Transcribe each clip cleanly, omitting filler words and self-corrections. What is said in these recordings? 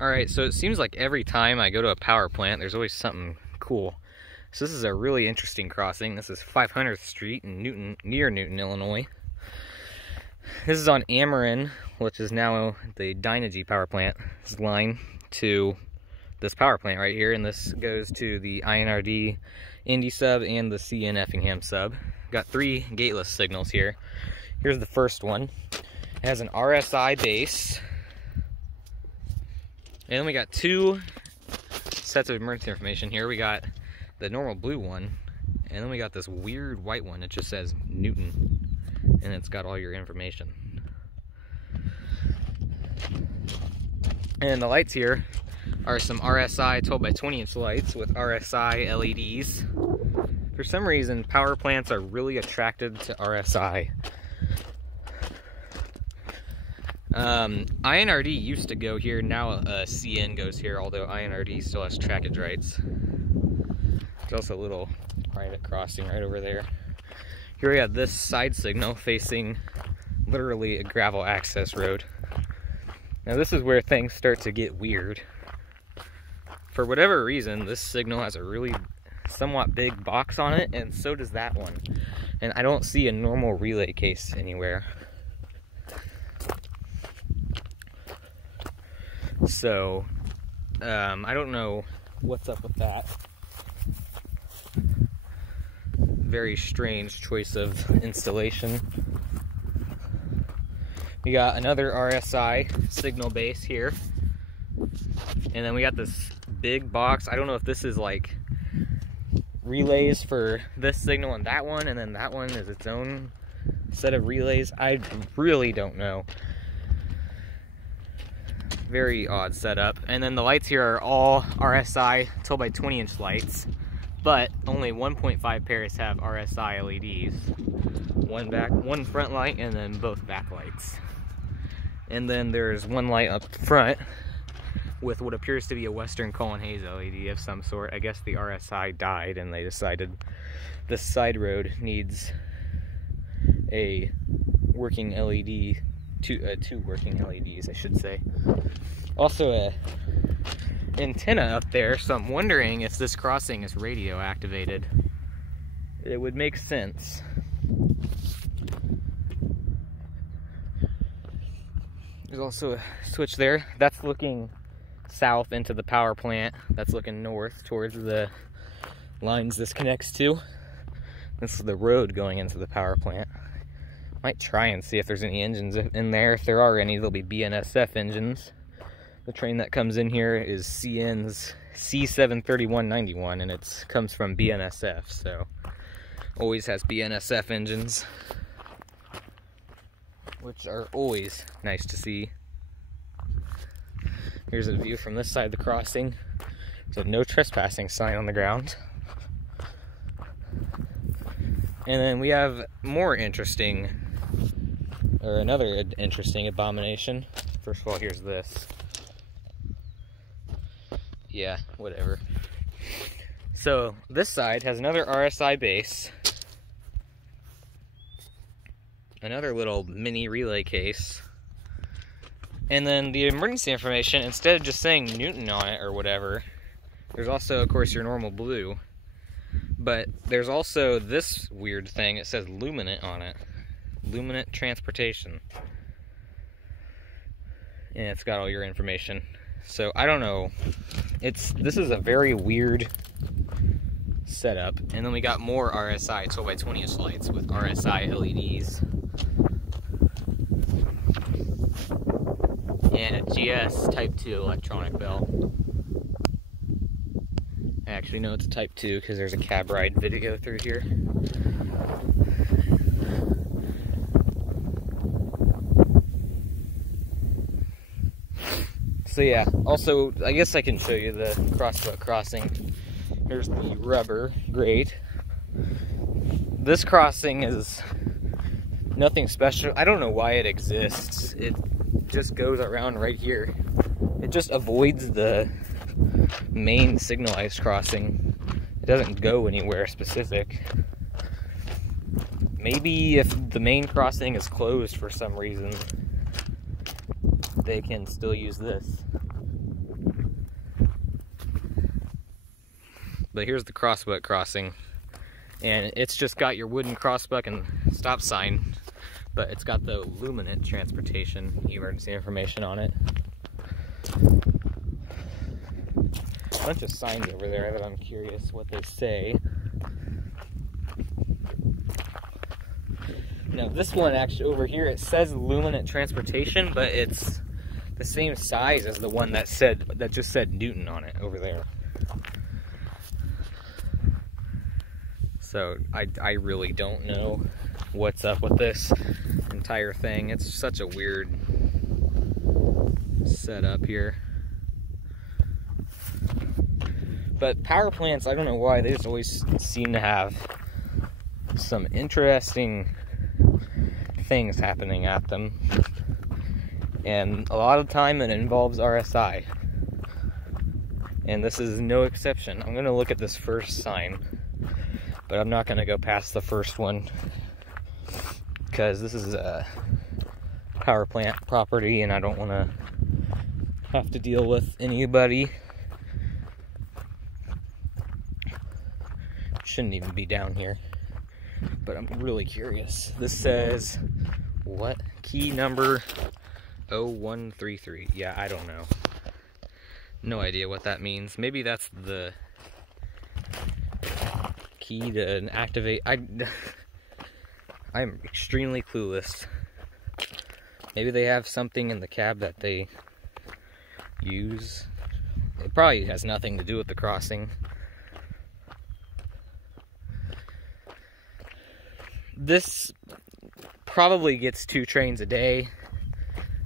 Alright, so it seems like every time I go to a power plant, there's always something cool. So this is a really interesting crossing. This is 500th Street in Newton, near Newton, Illinois. This is on Ameren, which is now the Dynegy power plant. This line to this power plant right here, and this goes to the INRD Indy sub and the CN Effingham sub. Got 3 gateless signals here. Here's the first one. It has an RSI base. And then we got 2 sets of emergency information here. We got the normal blue one, and then we got this weird white one. It just says Newton, and it's got all your information. And the lights here are some RSI 12 by 20 inch lights with RSI LEDs. For some reason, power plants are really attracted to RSI. INRD used to go here, now CN goes here, although INRD still has trackage rights. There's also a little private crossing right over there. Here we have this side signal facing literally a gravel access road. Now this is where things start to get weird. For whatever reason, this signal has a really somewhat big box on it, and so does that one. And I don't see a normal relay case anywhere. So, I don't know what's up with that. Very strange choice of installation. We got another RSI signal base here. And then we got this big box. I don't know if this is like relays for this signal and then that one is its own set of relays. I really don't know. Very odd setup. And then the lights here are all RSI 12 by 20 inch lights, but only 1.5 pairs have RSI LEDs. One front light, and then both back lights. And then there's one light up front with what appears to be a Western Colin Hayes LED of some sort. I guess the RSI died and they decided this side road needs a working LED, two working LEDs, I should say. Also a antenna up there, so I'm wondering if this crossing is radio activated. It would make sense. There's also a switch there. That's looking south into the power plant. That's looking north towards the lines this connects to. This is the road going into the power plant. Might try and see if there's any engines in there. If there are any, they'll be BNSF engines. The train that comes in here is CN's C73191, and it comes from BNSF, so always has BNSF engines, which are always nice to see. Here's a view from this side of the crossing. There's a no trespassing sign on the ground. And then we have another interesting abomination. First of all, here's this. Yeah, whatever. So this side has another RSI base, another little mini relay case, and then the emergency information, instead of just saying Newton on it or whatever, there's also, of course, your normal blue, but there's also this weird thing. It says Luminant on it. Luminant Transportation. And it's got all your information. So I don't know. This is a very weird setup. And then we got more RSI 12 by 20 inch lights with RSI LEDs. And a GS Type 2 electronic bell. I actually know it's a Type 2 because there's a cab ride video through here. So yeah, also, I guess I can show you the crossbuck crossing. Here's the rubber grate. This crossing is nothing special. I don't know why it exists. It just goes around right here. It just avoids the main signalized crossing. It doesn't go anywhere specific. Maybe if the main crossing is closed for some reason, they can still use this. but here's the crossbuck crossing. And it's just got your wooden crossbuck and stop sign, but it's got the Luminant transportation emergency information on it. A bunch of signs over there that I'm curious what they say. Now this one actually over here, it says Luminant transportation, but it's the same size as the one that just said Newton on it over there. So I really don't know what's up with this entire thing. It's such a weird setup here. But power plants, I don't know why, they just always seem to have some interesting things happening at them. And a lot of the time it involves RSI. And this is no exception. I'm gonna look at this first sign, but I'm not gonna go past the first one because this is a power plant property and I don't wanna have to deal with anybody. Shouldn't even be down here, but I'm really curious. This says, what? Key number 0133. Yeah, I don't know. No idea what that means. Maybe that's the key to activate. I'm extremely clueless. Maybe they have something in the cab that they use. It probably has nothing to do with the crossing. This probably gets 2 trains a day.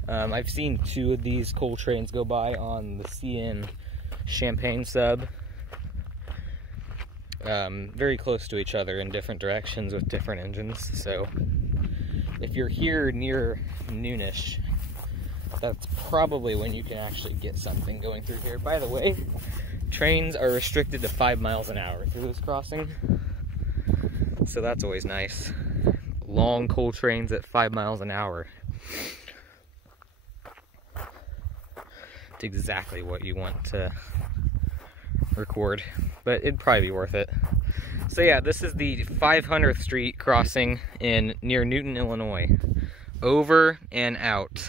I've seen 2 of these coal trains go by on the CN Champagne sub. Very close to each other in different directions with different engines. So if you're here near noonish, that's probably when you can actually get something going through here. By the way, trains are restricted to 5 miles an hour through this crossing. So that's always nice. Long coal trains at 5 miles an hour. It's exactly what you want to record, but it'd probably be worth it. So yeah, this is the 500th Street crossing near Newton, Illinois. Over and out.